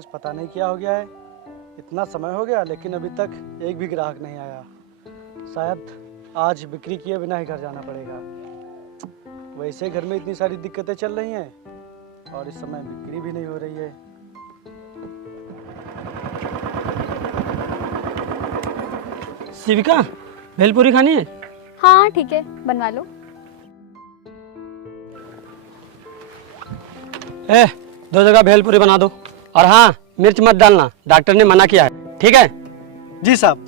आज पता नहीं क्या हो गया है, इतना समय हो गया लेकिन अभी तक एक भी ग्राहक नहीं आया। शायद आज बिक्री किए बिना ही घर जाना पड़ेगा। वैसे घर में इतनी सारी दिक्कतें चल रही हैं और इस समय बिक्री भी नहीं हो रही है। शिविका, भेलपूरी खानी है? हाँ ठीक है, बनवा लो। दो जगह भेलपूरी बना दो। और हाँ, मिर्च मत डालना, डॉक्टर ने मना किया है। ठीक है? जी साहब।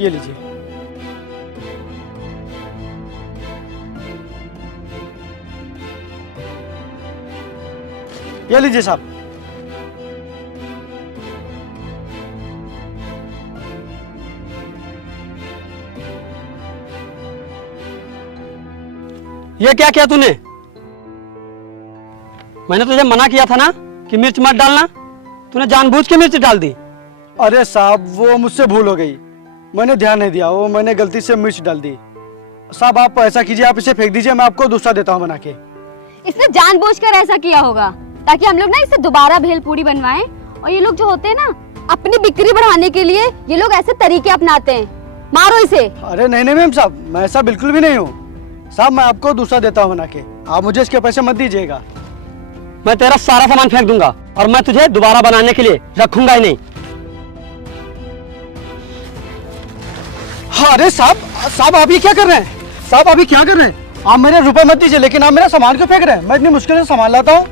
ये लीजिए। ये लीजिए साहब। ये क्या किया तूने? मैंने तुझे मना किया था ना कि मिर्च मत डालना। तूने जानबूझ के मिर्च डाल दी। अरे साहब, वो मुझसे भूल हो गई, मैंने ध्यान नहीं दिया, वो मैंने गलती से मिर्च डाल दी। साहब आप ऐसा कीजिए, आप इसे फेंक दीजिए, मैं आपको दूसरा देता हूँ बना के। इसने जानबूझकर ऐसा किया होगा ताकि हम लोग ना इससे दोबारा भेलपूरी बनवाएं। और ये लोग जो होते हैं ना, अपनी बिक्री बढ़ाने के लिए ये लोग ऐसे तरीके अपनाते हैं। मारो इसे। अरे नहीं नहीं मैम साहब, मैं ऐसा बिल्कुल भी नहीं हूँ। साहब मैं आपको दूसरा देता हूँ बना के, आप मुझे इसके पैसे मत दीजिएगा। मैं तेरा सारा सामान फेंक दूंगा और मैं तुझे दोबारा बनाने के लिए रखूंगा ही नहीं। अरे साहब आप ये क्या कर रहे हैं? साहब आप ये क्या कर रहे हैं? आप मेरे रुपए मत दीजिए, लेकिन आप मेरा सामान क्यों फेंक रहे हैं? मैं इतनी मुश्किल से सामान लाता हूँ।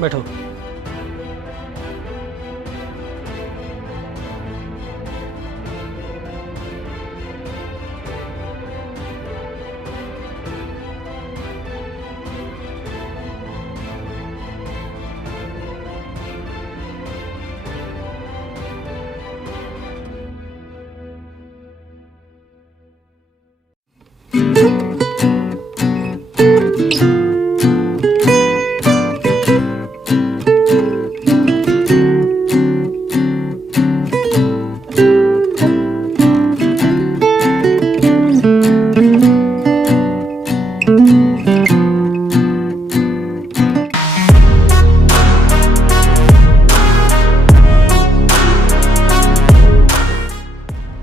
बैठो।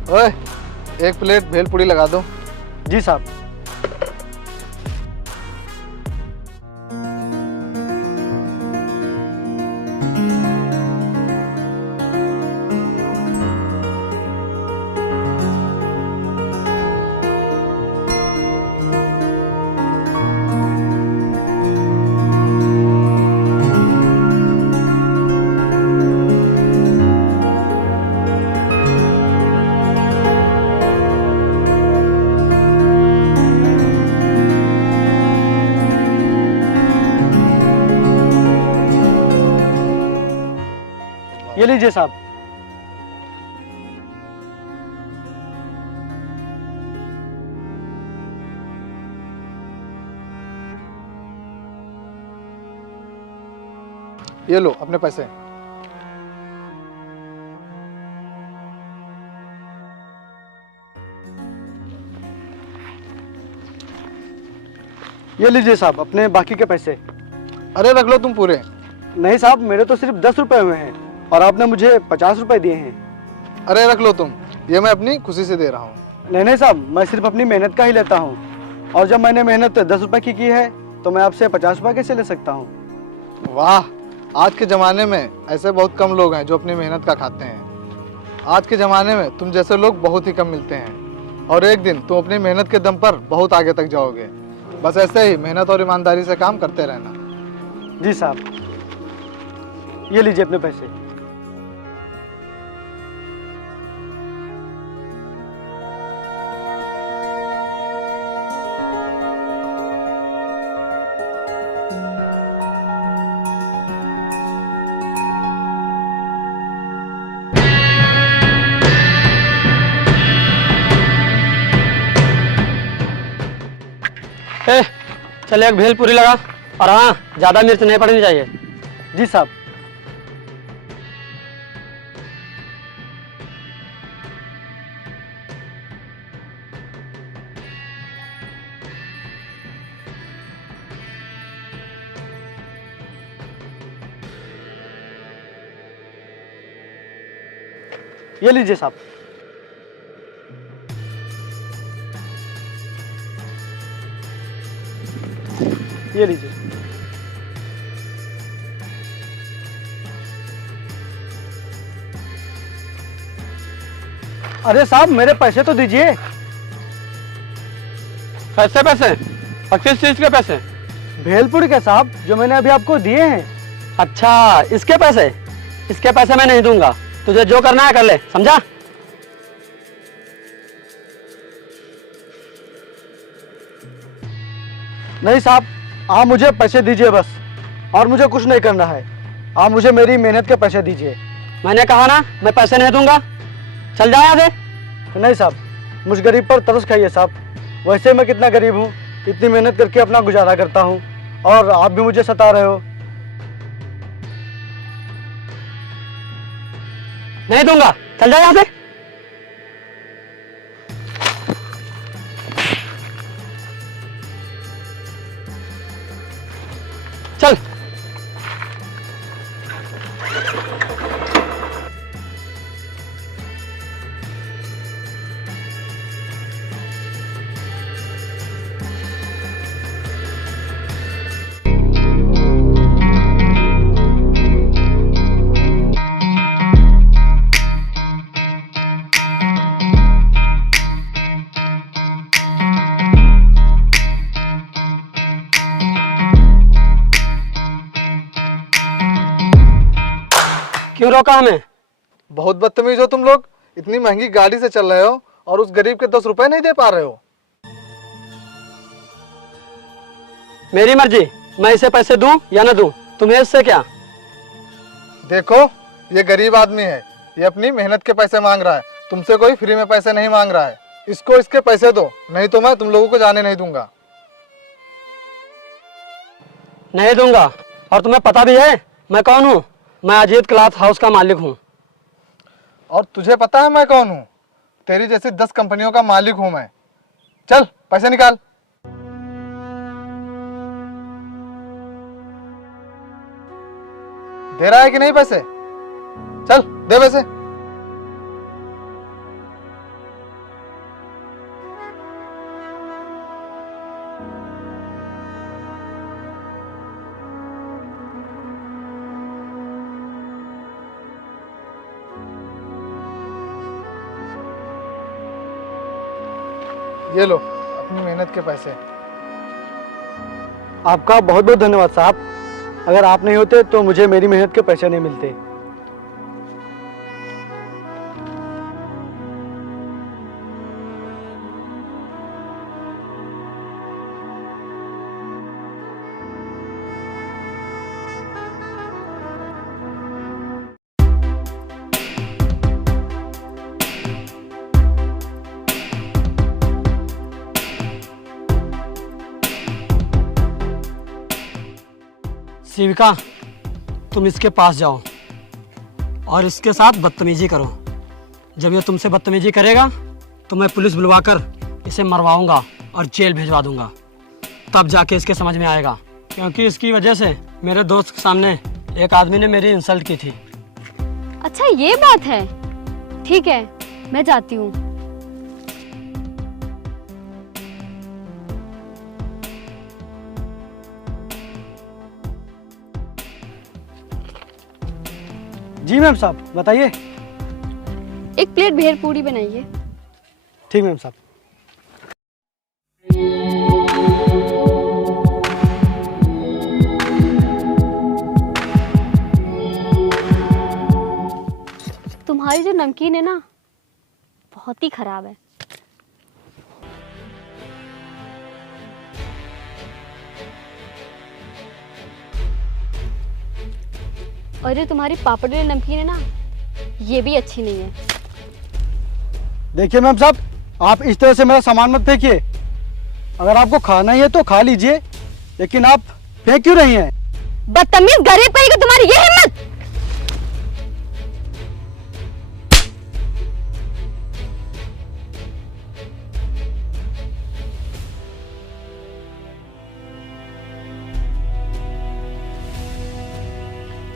ओए, एक प्लेट भेलपूरी लगा दो। जी साहब। ये लीजिए साहब। ये लो अपने पैसे। ये लीजिए साहब अपने बाकी के पैसे। अरे रख लो तुम पूरे। नहीं साहब, मेरे तो सिर्फ 10 रुपए हुए हैं और आपने मुझे 50 रुपए दिए हैं। अरे रख लो तुम, ये मैं अपनी खुशी से दे रहा हूँ। नहीं साहब, मैं सिर्फ अपनी मेहनत का ही लेता हूँ और जब मैंने मेहनत 10 रुपए की है तो मैं आपसे 50 रुपए कैसे ले सकता हूँ? वाह, आज के ज़माने में ऐसे बहुत कम लोग हैं जो अपनी मेहनत का खाते हैं। आज के ज़माने में तुम जैसे लोग बहुत ही कम मिलते हैं और एक दिन तुम अपनी मेहनत के दम पर बहुत आगे तक जाओगे। बस ऐसे ही मेहनत और ईमानदारी से काम करते रहना। जी साहब, ये लीजिए अपने पैसे। ए, चल एक भेलपुरी लगा, और हाँ ज़्यादा मिर्च नहीं पड़नी चाहिए। जी साहब। ये लीजिए साहब। ये लीजिए। अरे साहब, मेरे पैसे तो दीजिए। कैसे पैसे? और किस चीज़ के पैसे? भेलपुरी के साहब, जो मैंने अभी आपको दिए हैं। अच्छा, इसके पैसे? इसके पैसे मैं नहीं दूंगा। तुझे जो करना है कर ले, समझा? नहीं साहब, आप मुझे पैसे दीजिए बस, और मुझे कुछ नहीं करना है। आप मुझे मेरी मेहनत के पैसे दीजिए। मैंने कहा ना, मैं पैसे नहीं दूंगा। चल जा यहाँ से। नहीं साहब, मुझ गरीब पर तरस खाइए साहब। वैसे मैं कितना गरीब हूँ, इतनी मेहनत करके अपना गुजारा करता हूँ, और आप भी मुझे सता रहे हो। नहीं दूंगा, चल जा यहाँ से। चल। क्यों रोका हमें? बहुत बदतमीज हो तुम लोग। इतनी महंगी गाड़ी से चल रहे हो और उस गरीब के 10 रुपए नहीं दे पा रहे हो। मेरी मर्जी, मैं इसे पैसे दूं या ना दूं, तुम्हें इससे क्या? देखो, ये गरीब आदमी है, ये अपनी मेहनत के पैसे मांग रहा है, तुमसे कोई फ्री में पैसे नहीं मांग रहा है। इसको इसके पैसे दो, नहीं तो मैं तुम लोगों को जाने नहीं दूंगा। नहीं दूंगा। और तुम्हें पता भी है मैं कौन हूँ? मैं अजीत क्लॉथ हाउस का मालिक हूँ। और तुझे पता है मैं कौन हूँ? तेरी जैसी 10 कंपनियों का मालिक हूँ मैं। चल पैसे निकाल। दे रहा है कि नहीं पैसे? चल दे पैसे। ये लो अपनी मेहनत के पैसे। आपका बहुत बहुत धन्यवाद साहब। अगर आप नहीं होते तो मुझे मेरी मेहनत के पैसे नहीं मिलते। शिविका, तुम इसके पास जाओ और इसके साथ बदतमीजी करो। जब ये तुमसे बदतमीजी करेगा तो मैं पुलिस बुलवाकर इसे मरवाऊंगा और जेल भिजवा दूंगा। तब जाके इसके समझ में आएगा, क्योंकि इसकी वजह से मेरे दोस्त के सामने एक आदमी ने मेरी इंसल्ट की थी। अच्छा ये बात है, ठीक है मैं जाती हूँ। जी मैम साहब, बताइए। एक प्लेट भेल पूरी बनाइए। ठीक मैम साहब। तुम्हारी जो नमकीन है ना, बहुत ही खराब है। और जो तुम्हारी पापड़ वाली नमकीन है ना, ये भी अच्छी नहीं है। देखिए मैम साहब, आप इस तरह से मेरा सामान मत फेंकिए। अगर आपको खाना ही है तो खा लीजिए, लेकिन आप फेंक क्यों रही हैं? बदतमीज गरीब कहीं की तुम्हारी ये हिम्मत!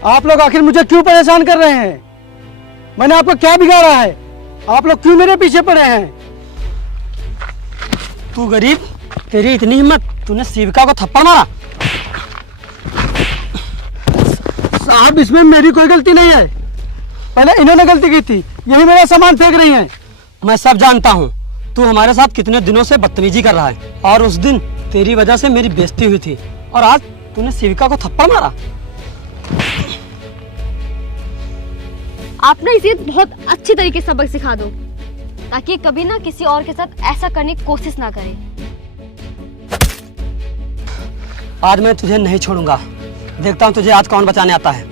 आप लोग आखिर मुझे क्यों परेशान कर रहे हैं? मैंने आपको क्या बिगाड़ा है? आप लोग क्यों मेरे पीछे पड़े हैं? तू गरीब, तेरी इतनी हिम्मत, तूने शिविका को थप्पड़ मारा? साहब, इसमें मेरी कोई गलती नहीं है। पहले इन्होंने गलती की थी, यही मेरा सामान फेंक रही हैं। मैं सब जानता हूँ तू हमारे साथ कितने दिनों से बदतमीजी कर रहा है, और उस दिन तेरी वजह से मेरी बेइज्जती हुई थी, और आज तूने शिविका को थप्पड़ मारा। आप ना इसे बहुत अच्छी तरीके से सबक सिखा दो, ताकि कभी ना किसी और के साथ ऐसा करने की कोशिश ना करे। आज मैं तुझे नहीं छोड़ूंगा, देखता हूँ तुझे आज कौन बचाने आता है।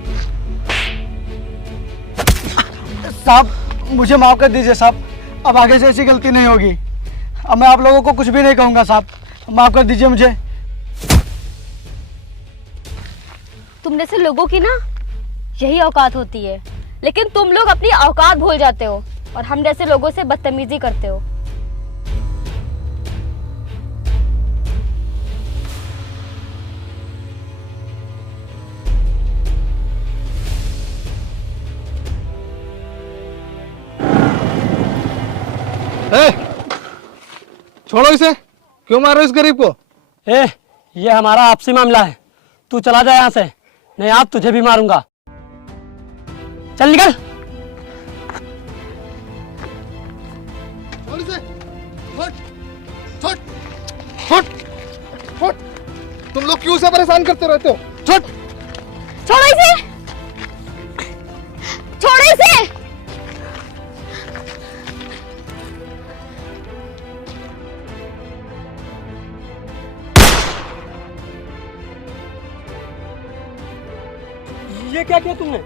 साहब, मुझे माफ कर दीजिए साहब, अब आगे से ऐसी गलती नहीं होगी। अब मैं आप लोगों को कुछ भी नहीं कहूँगा साहब, माफ कर दीजिए मुझे। तुम जैसे लोगों की ना यही औकात होती है, लेकिन तुम लोग अपनी औकात भूल जाते हो और हम जैसे लोगों से बदतमीजी करते हो। छोड़ो इसे, क्यों मारो इस गरीब को? ये हमारा आपसी मामला है, तू चला जा यहाँ से, नहीं आज तुझे भी मारूंगा। चल निकल। छोड़ इसे, छोड़, छोड़, छोड़, छोड़। तुम लोग क्यों उसे परेशान करते रहते हो? छोड़, छोड़ो इसे, छोड़ो इसे। ये क्या किया तुमने?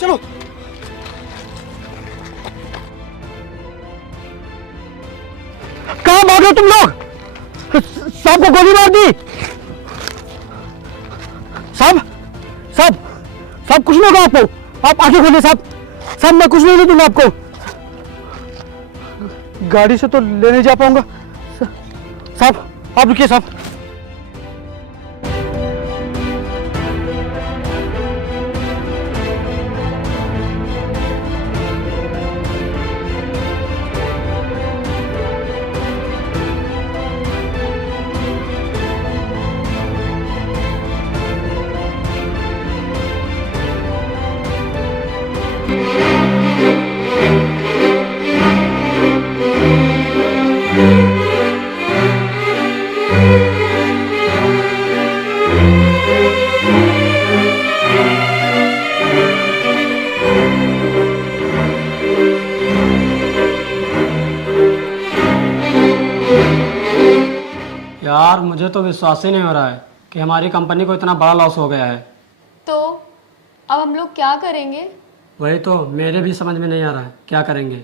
चलो। कहाँ भागे तुम लोग? साहब को गोली मार दी। साहब, साहब, साहब कुछ नहीं होगा आपको, आप आगे खोलिए साहब। साहब मैं कुछ नहीं दूंगा आपको। गाड़ी से तो ले नहीं जा पाऊंगा साहब, आप रुकिए साहब। यार मुझे तो विश्वास ही नहीं हो रहा है कि हमारी कंपनी को इतना बड़ा लॉस हो गया है। तो अब हम लोग क्या करेंगे? वही तो मेरे भी समझ में नहीं आ रहा है क्या करेंगे।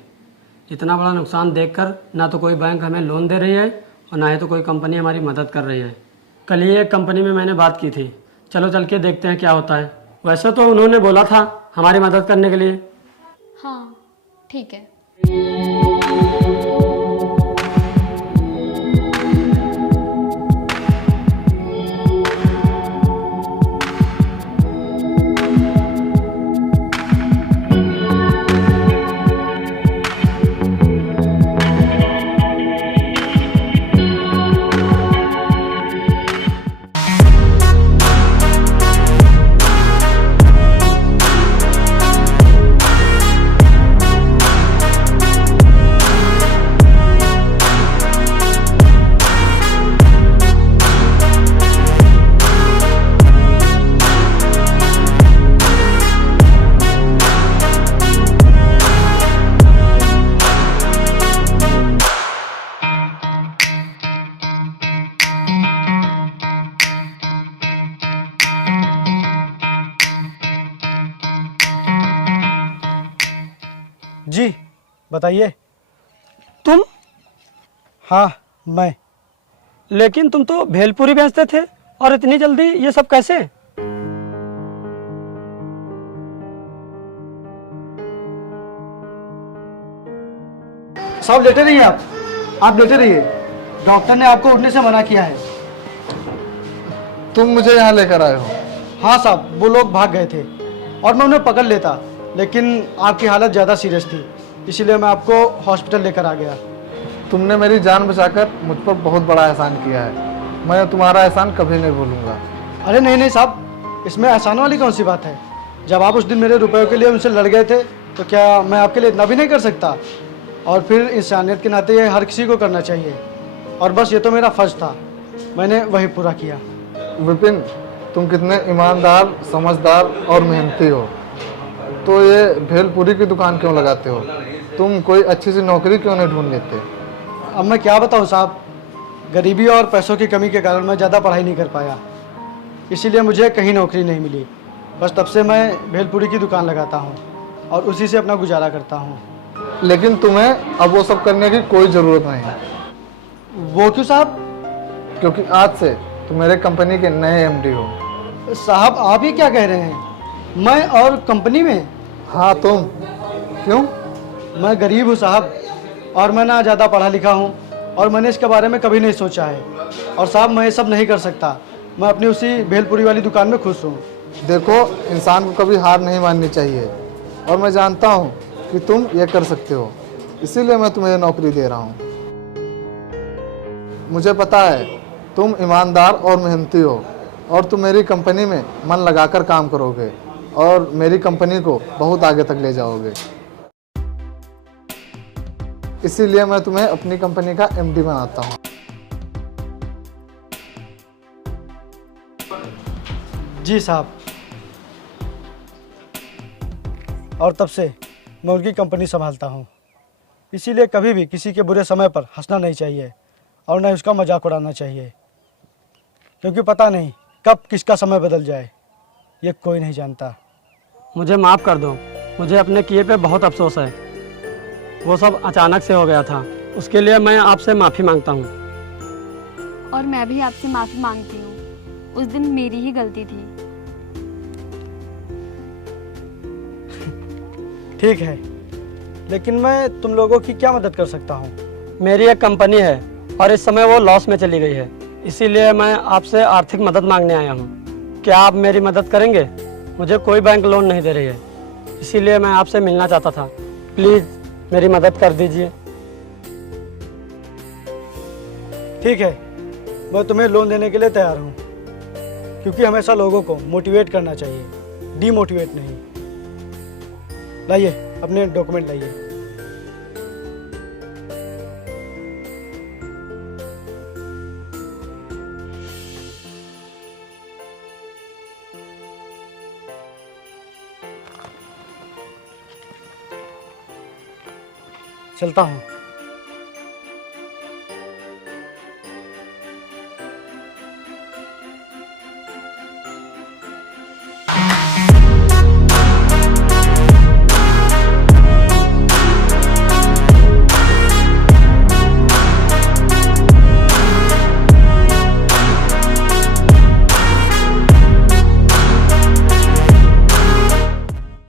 इतना बड़ा नुकसान देखकर ना तो कोई बैंक हमें लोन दे रही है और ना ही तो कोई कंपनी हमारी मदद कर रही है। कल ही एक कंपनी में मैंने बात की थी, चलो चल के देखते हैं क्या होता है। वैसे तो उन्होंने बोला था हमारी मदद करने के लिए। हाँ ठीक है। बताइए। तुम? हाँ, मैं। लेकिन तुम तो भेलपुरी बेचते थे, और इतनी जल्दी ये सब कैसे? साहब लेटे रहिए, आप लेटे रहिए। डॉक्टर ने आपको उठने से मना किया है। तुम मुझे यहाँ लेकर आए हो? हाँ साहब, वो लोग भाग गए थे और मैं उन्हें पकड़ लेता, लेकिन आपकी हालत ज़्यादा सीरियस थी, इसीलिए मैं आपको हॉस्पिटल लेकर आ गया। तुमने मेरी जान बचाकर मुझ पर बहुत बड़ा एहसान किया है। मैं तुम्हारा एहसान कभी नहीं भूलूंगा। अरे नहीं नहीं साहब, इसमें एहसान वाली कौन सी बात है? जब आप उस दिन मेरे रुपयों के लिए उनसे लड़ गए थे, तो क्या मैं आपके लिए इतना भी नहीं कर सकता? और फिर इंसानियत के नाते ये हर किसी को करना चाहिए, और बस ये तो मेरा फ़र्ज़ था, मैंने वही पूरा किया। विपिन, तुम कितने ईमानदार, समझदार और मेहनती हो। तो ये भेलपुरी की दुकान क्यों लगाते हो? तुम कोई अच्छी सी नौकरी क्यों नहीं ढूंढ लेते? अब मैं क्या बताऊँ साहब, गरीबी और पैसों की कमी के कारण मैं ज़्यादा पढ़ाई नहीं कर पाया, इसीलिए मुझे कहीं नौकरी नहीं मिली। बस तब से मैं भेलपुरी की दुकान लगाता हूँ और उसी से अपना गुजारा करता हूँ। लेकिन तुम्हें अब वो सब करने की कोई ज़रूरत नहीं। वो क्यों साहब? क्योंकि आज से तुम मेरे कंपनी के नए एमडी हो। साहब आप ही क्या कह रहे हैं? मैं और कंपनी में? हाँ तुम। क्यों? मैं गरीब हूँ साहब, और मैं ना ज़्यादा पढ़ा लिखा हूँ, और मैंने इसके बारे में कभी नहीं सोचा है। और साहब मैं ये सब नहीं कर सकता, मैं अपनी उसी भेलपुरी वाली दुकान में खुश हूँ। देखो, इंसान को कभी हार नहीं माननी चाहिए, और मैं जानता हूँ कि तुम ये कर सकते हो, इसीलिए मैं तुम्हें नौकरी दे रहा हूँ। मुझे पता है तुम ईमानदार और मेहनती हो, और तुम मेरी कंपनी में मन लगाकर काम करोगे और मेरी कंपनी को बहुत आगे तक ले जाओगे। इसीलिए मैं तुम्हें अपनी कंपनी का एमडी बनाता हूँ। जी साहब। और तब से मैं उनकी कंपनी संभालता हूँ, इसीलिए कभी भी किसी के बुरे समय पर हंसना नहीं चाहिए और न उसका मजाक उड़ाना चाहिए, क्योंकि पता नहीं कब किसका समय बदल जाए, ये कोई नहीं जानता। मुझे माफ़ कर दो, मुझे अपने किए पे बहुत अफसोस है। वो सब अचानक से हो गया था, उसके लिए मैं आपसे माफ़ी मांगता हूँ। और मैं भी आपसे माफी मांगती हूँ, उस दिन मेरी ही गलती थी। ठीक है, लेकिन मैं तुम लोगों की क्या मदद कर सकता हूँ? मेरी एक कंपनी है और इस समय वो लॉस में चली गई है, इसीलिए मैं आपसे आर्थिक मदद मांगने आया हूँ। क्या आप मेरी मदद करेंगे? मुझे कोई बैंक लोन नहीं दे रही है, इसीलिए मैं आपसे मिलना चाहता था। प्लीज़ मेरी मदद कर दीजिए। ठीक है, मैं तुम्हें लोन देने के लिए तैयार हूँ, क्योंकि हमेशा लोगों को मोटिवेट करना चाहिए, डीमोटिवेट नहीं। लाइए अपने डॉक्यूमेंट लाइए। चलता हूँ।